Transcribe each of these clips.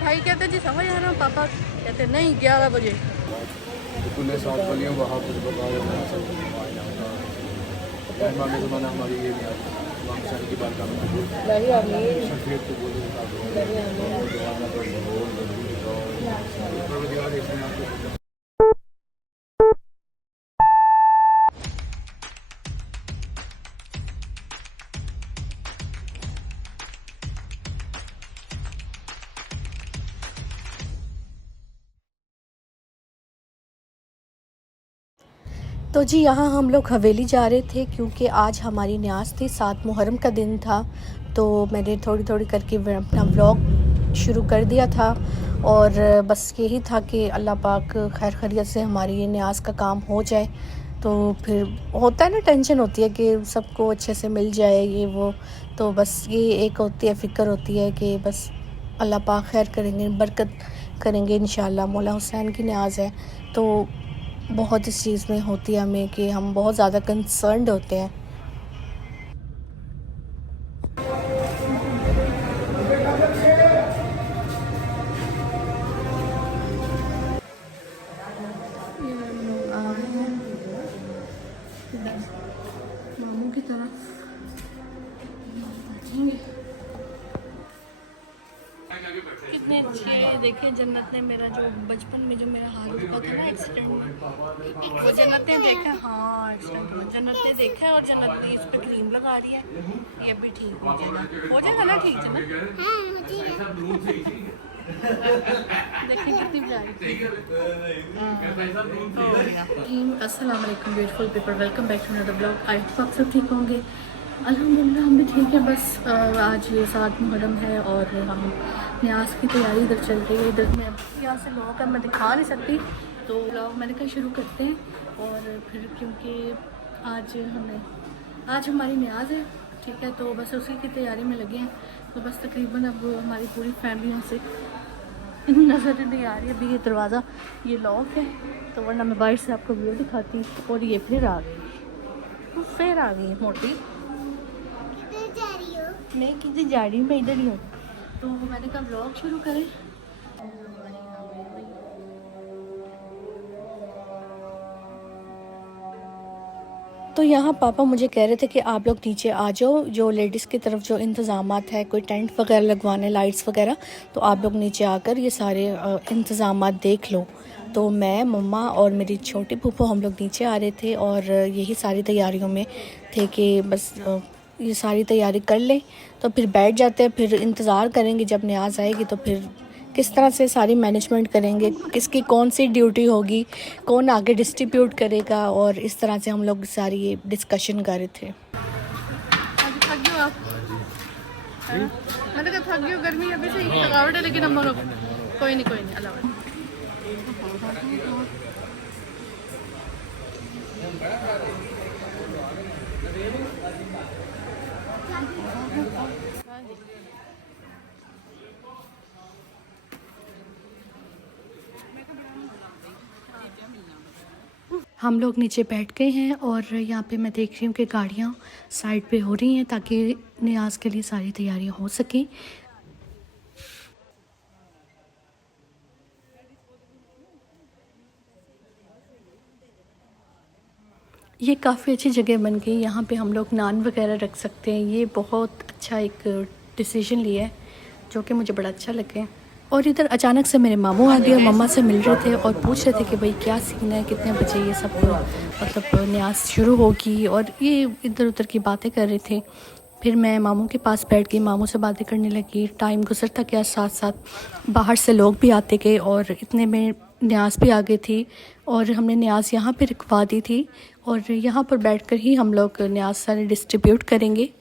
भाई कहते जी समझ आ रहा हूँ, पापा कहते नहीं 11 बजे। हमारी ये की बात तो जी यहाँ हम लोग हवेली जा रहे थे क्योंकि आज हमारी न्यास थी, 7 मुहर्रम का दिन था। तो मैंने थोड़ी थोड़ी करके अपना व्लॉग शुरू कर दिया था और बस यही था कि अल्लाह पाक खैर खैरियत से हमारी ये न्यास का काम हो जाए। तो फिर होता है ना, टेंशन होती है कि सबको अच्छे से मिल जाए ये वो। तो बस ये एक होती है, फ़िक्र होती है कि बस अल्लाह पाक खैर करेंगे, बरकत करेंगे इंशाल्लाह। मौला हुसैन की न्याज़ है तो बहुत इस चीज़ में होती है हमें कि हम बहुत ज़्यादा कंसर्न्ड होते हैं। मामू की तरफ कितने अच्छे देखिए, जन्नत ने मेरा जो बचपन में जो मेरा हाल हुआ था ना एक्सीडेंट में, वो जन्नत ने देखा। हाँ एक्सीडेंट में जन्नत ने देखा और जन्नत ने इस पर क्रीम लगा रही है। ये भी ठीक हो जाएगा ना, ठीक है ना। देखिए कितनी प्यारी। अस्सलाम वालेकुम beautiful people, welcome back to another blog. I hope आप सब ठीक होंगे। अल्हम्दुलिल्लाह हम भी ठीक है। बस आज ये 7 मुहर्रम है और हम न्यास की तैयारी इधर चल रही है। इधर में यहाँ से लोगों का मैं दिखा नहीं सकती, तो ब्लॉग मैंने कहा शुरू करते हैं। और फिर क्योंकि आज हमारी न्याज है, ठीक है, तो बस उसी की तैयारी में लगे हैं। तो बस तकरीबन अब हमारी पूरी फैमिली यहाँ से नज़र नहीं आ रही है। अभी ये दरवाज़ा ये लॉक है, तो वरना मैं बाहर से आपको व्यू दिखाती। और ये फिर आ गई मोटी। मैं किसी जा रही हूँ, मैं इधर ही हूँ। तो मैंने कहा व्लॉग शुरू करें। तो यहाँ पापा मुझे कह रहे थे कि आप लोग नीचे आ जाओ, जो लेडीज़ की तरफ जो इंतज़ामात है, कोई टेंट वगैरह लगवाने, लाइट्स वगैरह, तो आप लोग नीचे आकर ये सारे इंतज़ामात देख लो। तो मैं, मम्मा और मेरी छोटी फूफो हम लोग नीचे आ रहे थे और यही सारी तैयारियों में थे कि बस ये सारी तैयारी कर लें तो फिर बैठ जाते हैं। फिर इंतज़ार करेंगे जब न्याज़ आएगी, तो फिर किस तरह से सारी मैनेजमेंट करेंगे, किसकी कौन सी ड्यूटी होगी, कौन आगे डिस्ट्रीब्यूट करेगा, और इस तरह से हम लोग सारी ये डिस्कशन कर रहे थे। मैंने कहा थक गई हूँ, गर्मी अभी से थकावट है, लेकिन हम कोई नहीं अल्लाह। हम लोग नीचे बैठ गए हैं और यहाँ पे मैं देख रही हूँ कि गाड़ियाँ साइड पे हो रही हैं ताकि न्याज़ के लिए सारी तैयारियाँ हो सकें। ये काफ़ी अच्छी जगह बन गई, यहाँ पे हम लोग नान वगैरह रख सकते हैं। ये बहुत अच्छा एक डिसीजन लिया है जो कि मुझे बड़ा अच्छा लगे। और इधर अचानक से मेरे मामू आ गए, मम्मा से मिल रहे थे और पूछ रहे थे कि भाई क्या सीन है, कितने बजे ये सब मतलब न्याज शुरू होगी, और ये इधर उधर की बातें कर रहे थे। फिर मैं मामू के पास बैठ गई, मामू से बातें करने लगी। टाइम गुजरता गया, साथ साथ बाहर से लोग भी आते गए और इतने में न्याज भी आ गई थी और हमने न्याज यहाँ पे रखवा दी थी। और यहाँ पर बैठकर ही हम लोग न्याज सारे डिस्ट्रीब्यूट करेंगे।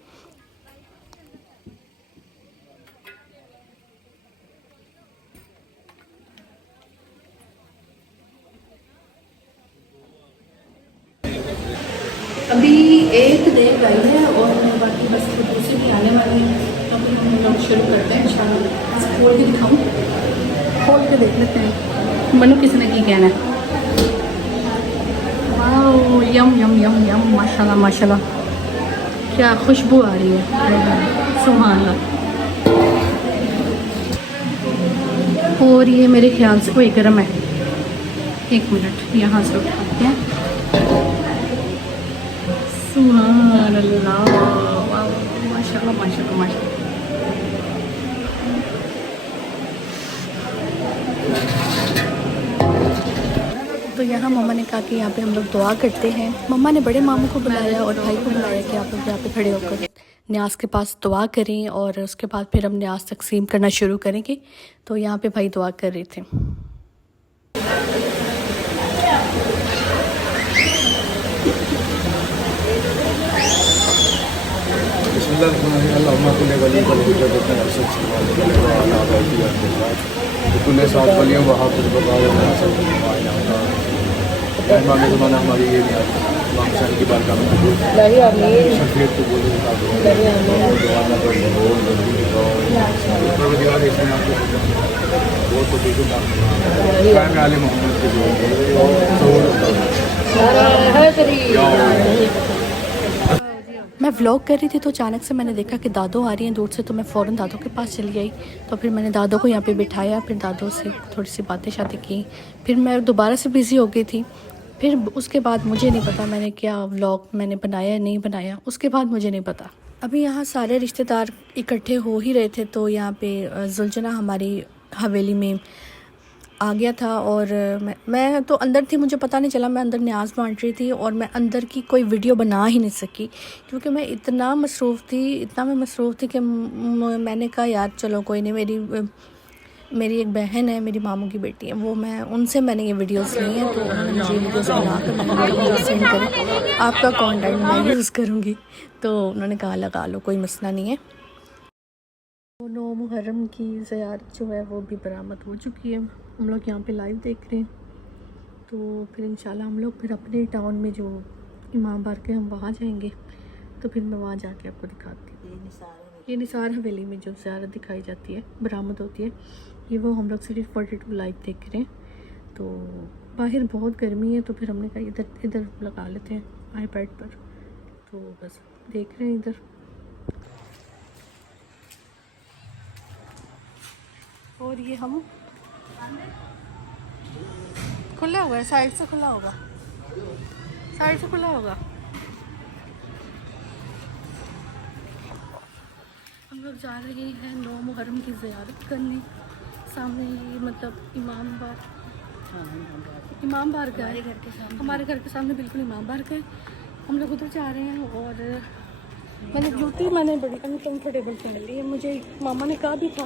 अभी एक देर गई है और बाकी बस दूसरी भी आने वाली है, तो अभी हम लोग शुरू करते हैं इंशाल्लाह। बस खोल के दिखाऊँ, खोल के देख लेते हैं मनु किसने की कहना है। वाओ यम यम यम यम, माशाल्लाह माशाल्लाह, क्या खुशबू आ रही है, सुभान अल्लाह। और ये मेरे ख्याल से कोई गर्म है, एक मिनट यहाँ से उठाते हैं। सुभान अल्लाह, वाह माशाल्लाह माशाल्लाह माशाल्लाह। तो यहाँ मम्मा ने कहा कि यहाँ पे हम लोग दुआ करते हैं। मम्मा ने बड़े मामू को बुलाया और भाई को बुलाया कि आप लोग यहाँ पे खड़े होकर न्याज के पास दुआ करें और उसके बाद फिर हम न्याज तकसीम करना शुरू करेंगे। तो यहाँ पे भाई दुआ कर रहे थे। हमारी ये शादी की बात मैं व्लॉग कर रही थी तो अचानक से मैंने देखा कि दादो आ रही हैं दूर से, तो मैं फ़ौरन दादो के पास चली गई। तो फिर मैंने दादो को यहाँ पे बिठाया, फिर दादो से थोड़ी सी बातें शादी की, फिर मैं दोबारा से बिज़ी हो गई थी। फिर उसके बाद मुझे नहीं पता मैंने क्या व्लॉग मैंने बनाया नहीं बनाया, उसके बाद मुझे नहीं पता। अभी यहाँ सारे रिश्तेदार इकट्ठे हो ही रहे थे, तो यहाँ पे जुलजना हमारी हवेली में आ गया था और मैं तो अंदर थी, मुझे पता नहीं चला, मैं अंदर न्याज बांट रही थी और मैं अंदर की कोई वीडियो बना ही नहीं सकी क्योंकि मैं इतना मसरूफ़ थी कि मैंने कहा यार चलो कोई नहीं, मेरी एक बहन है, मेरी मामू की बेटी है, वो उनसे मैंने ये वीडियोस ली हैं, तो उन्होंने मुझे वीडियोस बना कर मैंने सेंड करें, आपका कंटेंट मैं यूज़ करूँगी। तो उन्होंने कहा लगा लो, कोई मसला नहीं है। 9 मुहर्रम की ज़ियारत जो है वो भी बरामद हो चुकी है, हम लोग यहाँ पे लाइव देख रहे हैं। तो फिर इंशाल्लाह हम लोग फिर अपने टाउन में जो इमाम बार के हम वहाँ जाएंगे, तो फिर मैं वहाँ जाके आपको दिखाती हूँ। ये निसार हवेली में जो ज़ियारत दिखाई जाती है, बरामद होती है, ये वो हम लोग सिर्फ 42 लाइव देख रहे हैं। तो बाहर बहुत गर्मी है, तो फिर हमने कहा इधर लगा लेते हैं आईपैड पर, तो बस देख रहे हैं इधर। और ये हम खुला हुआ है, साइड से खुला होगा, साइड से खुला होगा। हम लोग जा रहे हैं 9 मुहर्रम की ज़ियारत करने। सामने ये मतलब इमाम बार का है, हमारे घर के सामने बिल्कुल इमाम बार का है। हम लोग उधर जा रहे हैं और जूती मैंने बड़ी अनकम्फर्टेबल पहन ली है, मुझे मामा ने कहा भी था,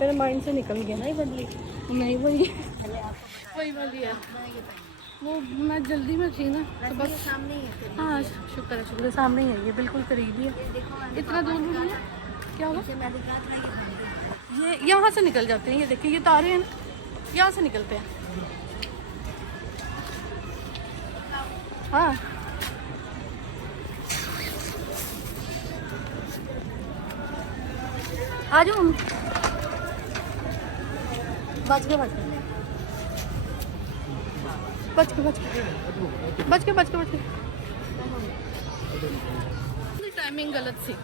मेरे माइंड से निकल गया। नहीं बदली, नहीं वही वाली है, वो मैं जल्दी में थी ना, तो बस सामने ही है। हाँ शुक्र है, सामने ही है, ये बिल्कुल करीब ही है, इतना दूर भी नहीं है। क्या होगा, ये यहाँ से निकल जाते हैं, ये देखिए ये तारे हैं ना, यहाँ से निकलते हैं। हाँ आ जाओ, बच के टाइमिंग गलत थी,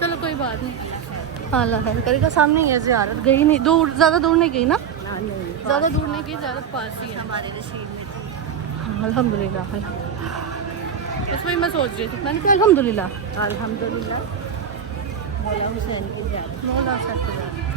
चलो कोई बात नहीं, हाँ अल्लाह खैर करेगा। सामने ही है ज़ियारत, गई नहीं दूर, ज़्यादा दूर नहीं गई ना, ज़्यादा दूर नहीं गई, ज़्यादा पास ही है हमारे नसीब में। अल्हम्दुलिल्लाह, बस वही मैं सोच रही थी, मैंने कहा अल्हम्दुलिल्लाह मौला हुसैन की ज़ियारत, मौला हुसैन की ज़ियारत।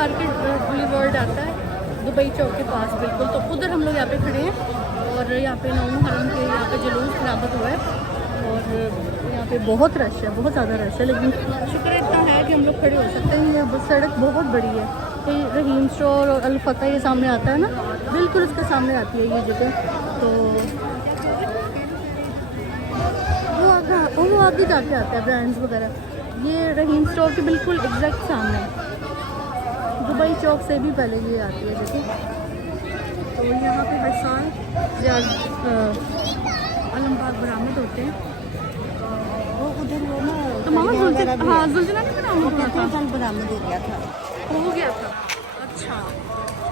मार्केट बुलीवर्ड आता है दुबई चौक के पास बिल्कुल, तो उधर हम लोग यहाँ पे खड़े हैं और यहाँ पे नौ हरम के यहाँ पे जुलूस बरामद हुआ है और यहाँ पे बहुत रश है, बहुत ज़्यादा रश है, लेकिन शुक्र इतना है कि हम लोग खड़े हो सकते हैं। ये सड़क बहुत बड़ी है, ये रहीम स्टोर और अल-फतह ये सामने आता है ना, बिल्कुल उसके सामने आती है ये जगह। तो वो आगे जाके आता है ब्रांड्स वगैरह, ये रहीम स्टोर के बिल्कुल एग्जैक्ट सामने, दुबई चौक से भी पहले ये आती है जगह। तो यहाँ पे हर साल अलमबाग बरामद होते हैं। वो उधर वो ना तो मामा जुलझुला नहीं बरामद हुआ था, कल बरामद हो गया था। अच्छा,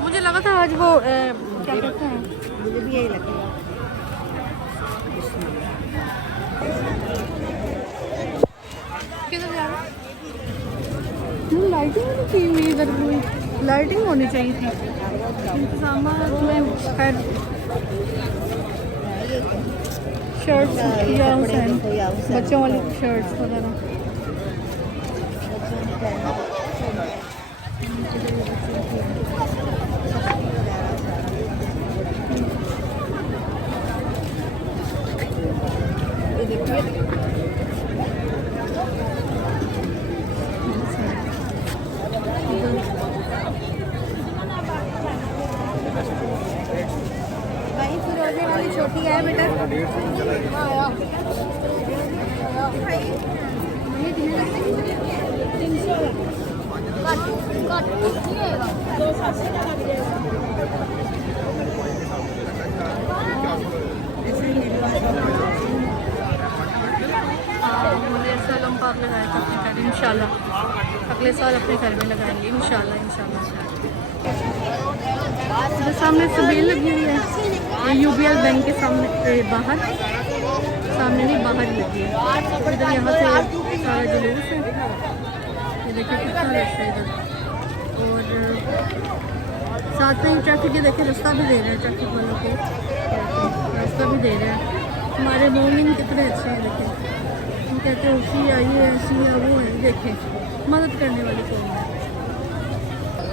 मुझे लगा था आज वो क्या कहते हैं, मुझे भी यही लगा। किधर जा रहा है? लाइटिंग नहीं की हुई इधर, कोई लाइटिंग होनी चाहिए थी। इंतजाम में खैर शर्ट्स या हुसैन बच्चों वाली शर्ट्स वगैरह। भाई फिरोजे वाली छोटी है बेटा। मुझे सलम पाक लगाया था अपने घर, इंशाल्लाह अगले साल अपने घर में लगाएंगे इंशाल्लाह। जो सामने सबील लगी हुई है UBL बैंक के सामने, बाहर सामने नहीं बाहर ही लगी है। इधर यहाँ से सारा जुलूस है, ये देखिए कितना रश है इधर। और साथ में ही ट्रैफिक, ये देखिए रास्ता भी दे रहे हैं, ट्रैफिक वालों को रास्ता भी दे रहे हैं। हमारे मोमिन कितने अच्छे हैं, देखें हम कहते हैं उसी आइए ऐसी है वो है, देखें मदद करने वाली कौन है।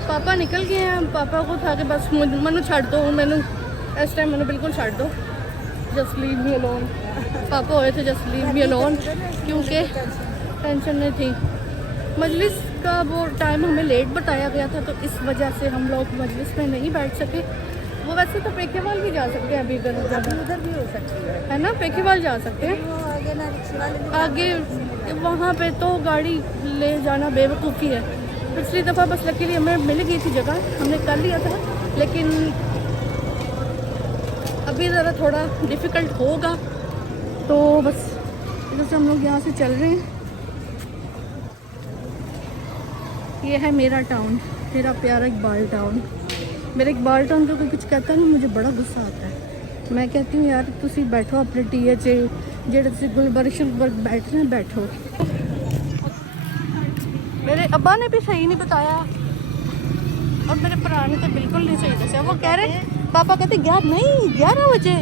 पापा निकल गए हैं, पापा को था कि बस मैनू छड़ दो, मैनू इस टाइम मैनू बिल्कुल छड़ दो, जस्ट लीव मी अलोन। पापा होए थे जस्ट लीव मी अलोन, क्योंकि टेंशन नहीं थी। मजलिस का वो टाइम हमें लेट बताया गया था, तो इस वजह से हम लोग मजलिस में नहीं बैठ सके। वो वैसे तो पेखेवाल भी जा सकते हैं, अभी उधर भी हो सकती है ना, पेखेवाल जा सकते हैं। वो आगे ना रिक्शा वाले भी आगे वहाँ पे तो गाड़ी ले जाना बेवकूफ़ी है। पिछली दफ़ा बस लकीली हमें मिल गई थी जगह, हमने कर लिया था, लेकिन अभी ज़रा थोड़ा डिफ़िकल्ट होगा। तो बस इधर से हम लोग यहाँ से चल रहे हैं। ये है मेरा टाउन, मेरा प्यारा इकबाल टाउन। मेरे इकबाल टाउन को कोई कुछ कहता नहीं, मुझे बड़ा गुस्सा आता है। मैं कहती हूँ यार तुसी बैठो अपने टीए च जेड़े तुसी गुलबर्ग शुलबर्ग बैठ रहे हैं, बैठो। मेरे अब्बा ने भी सही नहीं बताया और मेरे भरा ने तो बिल्कुल नहीं सही दसा। वो कह रहे पापा कहते 11 बजे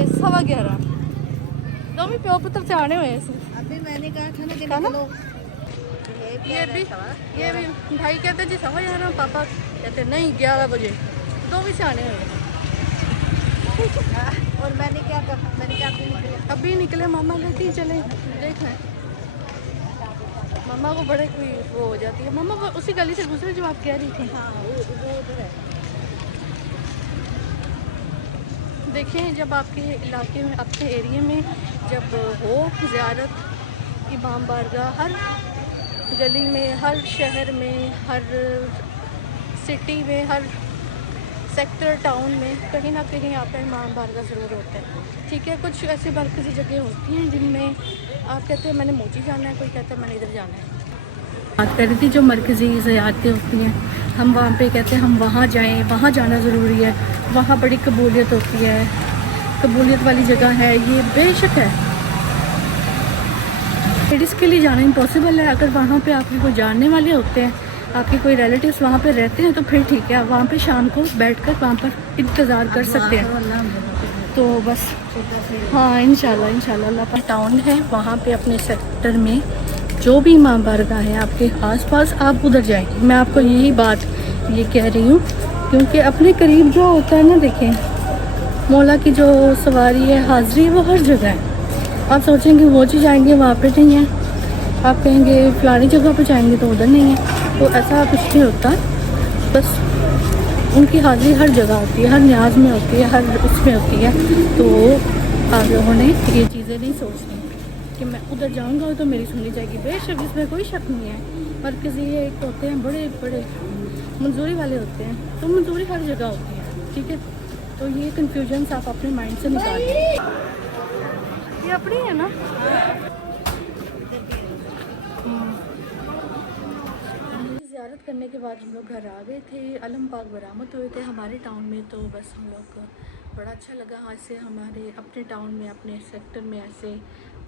11:15 तो भी प्यो पुत्र से आने हुए थे। अभी मैंने कहा था ना कि क्या ना? निकलो। ये भी भाई कहते जी 11:15, पापा कहते नहीं 11 बजे, तो भी से आने हुए। और मैंने क्या कहा, मैंने क्या कहा, अभी निकले मामा कहती चले देख रहे। मामा को बड़े कोई वो हो जाती है। मामा वो उसी गली से गुजरे जो आप कह रही थी। हाँ वो उधर है। देखें जब आपके इलाके में, आपके एरिया में जब हो ज़ियारत इमाम बारगाह, हर गली में, हर शहर में, हर सिटी में, हर सेक्टर टाउन में कहीं ना कहीं आपका इमाम बारगाह ज़रूर होता है। ठीक है, कुछ ऐसी मरकज़ी जगह होती हैं जिनमें आप कहते हैं मैंने मोची जाना है, कोई कहता है मैंने इधर जाना है। बात कर रही थी जो मरकज़ी ज़ियारतें होती हैं, हम वहाँ पे कहते हैं हम वहाँ जाएं, वहाँ जाना ज़रूरी है, वहाँ बड़ी कबूलियत होती है, कबूलियत वाली जगह है ये, बेशक है। लेडीज़ के लिए जाना इम्पॉसिबल है। अगर वहाँ पे आपके कोई जानने वाले होते हैं, आपके कोई रिलेटिव्स वहाँ पे रहते हैं तो फिर ठीक है, आप वहाँ पे शाम को बैठकर वहाँ पर इंतज़ार कर सकते हैं। तो बस हाँ इंशाल्लाह अल्लाह का टाउन है, वहाँ पे अपने सेक्टर में जो भी इमाम बारगाह है आपके आसपास, आप उधर जाएंगे। मैं आपको यही बात ये कह रही हूँ क्योंकि अपने करीब जो होता है ना, देखें मौला की जो सवारी है, हाज़री है, वो हर जगह है। आप सोचेंगे वो जी जाएंगे वहाँ पे नहीं है, आप कहेंगे फलानी जगह पे जाएंगे तो उधर नहीं है, तो ऐसा कुछ नहीं होता। बस उनकी हाज़री हर जगह होती है, हर न्याज में होती है, हर उसमें होती है। तो आप लोगों ने ये चीज़ें नहीं सोचनी कि मैं उधर जाऊंगा तो मेरी सुनी जाएगी, बेशक इसमें कोई शक नहीं है। मरकज़ी एक होते हैं बड़े बड़े मंजूरी वाले होते हैं, तो मंजूरी हर जगह होती है। ठीक है, तो ये कन्फ्यूजन्स आप अपने माइंड से निकाल दें। ये अपनी है ना। ज़ियारत करने के बाद हम लोग घर आ गए थे, अलम पाक बरामद हुए थे हमारे टाउन में। तो बस हम लोग बड़ा अच्छा लगा आज से हमारे अपने टाउन में, अपने सेक्टर में ऐसे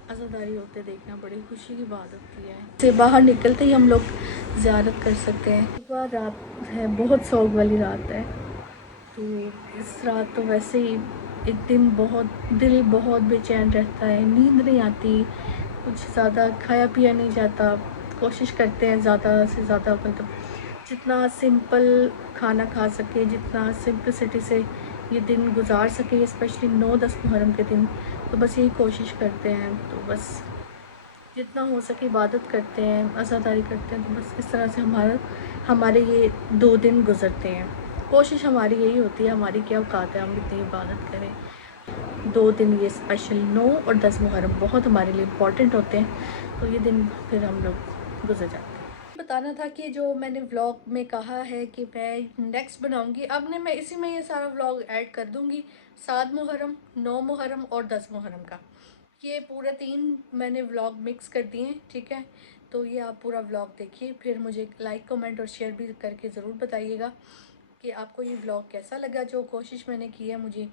अज़ादारी होते देखना बड़ी खुशी की बात होती है। से बाहर निकलते ही हम लोग ज़ियारत कर सकते हैं। सुबह रात है, बहुत शौक वाली रात है। तो इस रात तो वैसे ही एक दिन दिल बहुत बेचैन रहता है, नींद नहीं आती, कुछ ज़्यादा खाया पिया नहीं जाता। कोशिश करते हैं ज़्यादा से ज़्यादा मतलब जितना सिंपल खाना खा सके, जितना सिंपलिसिटी से ये दिन गुजार सके, स्पेशली 9-10 मुहर्रम के दिन। तो बस यही कोशिश करते हैं। तो बस जितना हो सके इबादत करते हैं, अज़ादारी करते हैं। तो बस इस तरह से हमारे ये 2 दिन गुजरते हैं। कोशिश हमारी यही होती है, हमारी क्या औकात है हम इतनी इबादत करें। 2 दिन ये स्पेशल 9 और 10 मुहर्रम बहुत हमारे लिए इम्पॉर्टेंट होते हैं। तो ये दिन फिर हम लोग गुजर जाते हैं। बताना था कि जो मैंने व्लॉग में कहा है कि मैं नेक्स्ट बनाऊंगी, अब ने मैं इसी में ये सारा व्लॉग ऐड कर दूंगी। 7 मुहर्रम, 9 मुहर्रम और 10 मुहर्रम का ये पूरा 3 मैंने व्लॉग मिक्स कर दिए हैं। ठीक है, तो ये आप पूरा व्लॉग देखिए, फिर मुझे लाइक कमेंट और शेयर भी करके ज़रूर बताइएगा कि आपको ये व्लॉग कैसा लगा। जो कोशिश मैंने की है मुझे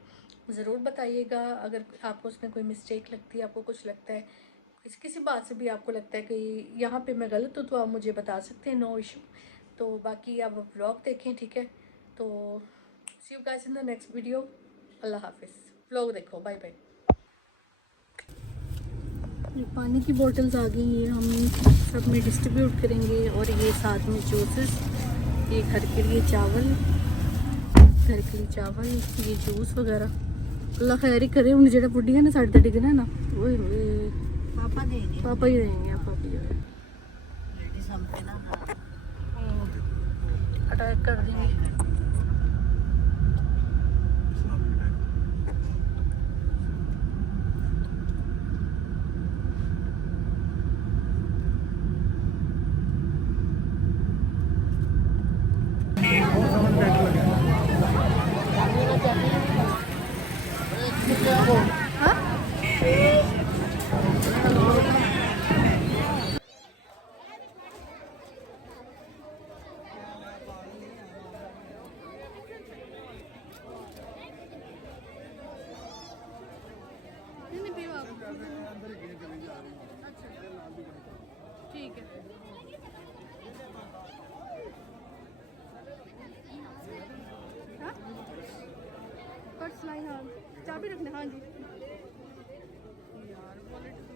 ज़रूर बताइएगा। अगर आपको उसमें कोई मिस्टेक लगती है, आपको कुछ लगता है, किसी बात से भी आपको लगता है कि यहाँ पे मैं गलत हूँ, तो आप मुझे बता सकते हैं, नो इशू। तो बाकी आप व्लॉग देखें। ठीक है, तो see you guys in the next video. अल्लाह हाफिज़। व्लॉग देखो, बाय बाय। पानी की बोतल्स आ गई, ये हम सब में डिस्ट्रीब्यूट करेंगे। और ये साथ में जूसेस, ये घर के लिए चावल, ये जूस वगैरह। अल्लाह खैर ही करे। उन्हें जेड़ा बुढ़ी है ना साढ़े ते डिगना ना, ओए पापा देंगे, पापा ही रहेंगे। पापा ही लेडीज हम पे ना अटैक कर देंगे। नहीं, नहीं, हाँ जी यार वॉलेट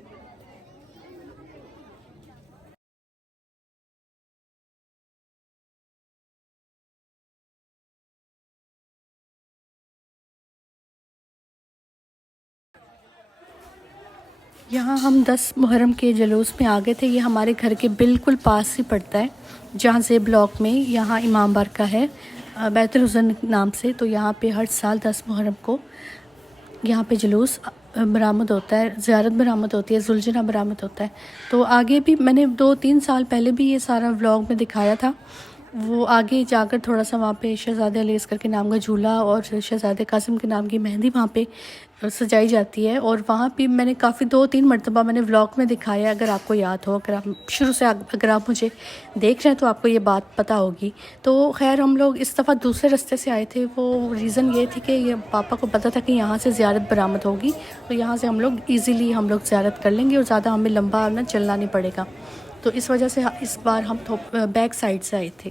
यहाँ हम 10 मुहर्रम के जुलूस में आ गए थे। ये हमारे घर के बिल्कुल पास ही पड़ता है, जहाँ से ब्लॉक में यहाँ इमाम बारका है बैतुल हुज़न नाम से। तो यहाँ पे हर साल 10 मुहर्रम को यहाँ पे जुलूस बरामद होता है, ज़ियारत बरामद होती है, जुलजना बरामद होता है। तो आगे भी मैंने 2-3 साल पहले भी ये सारा व्लॉग में दिखाया था। वो आगे जाकर थोड़ा सा वहाँ पे शहज़ादे अली असगर के नाम का झूला और शहज़ादे कासिम के नाम की मेहंदी वहाँ पे सजाई जाती है। और वहाँ पे मैंने काफ़ी 2-3 मरतबा मैंने व्लॉग में दिखाया है। अगर आपको याद हो, अगर आप शुरू से अगर आप मुझे देख रहे हैं तो आपको ये बात पता होगी। तो खैर हम लोग इस दफ़ा दूसरे रास्ते से आए थे। वो रीज़न ये थी कि ये पापा को पता था कि यहाँ से ज़ियारत बरामद होगी, तो यहाँ से हम लोग ईज़िली हम लोग ज़ियारत कर लेंगे और ज़्यादा हमें लंबा ना चलना नहीं पड़ेगा। तो इस वजह से इस बार हम बैक साइड से आए थे।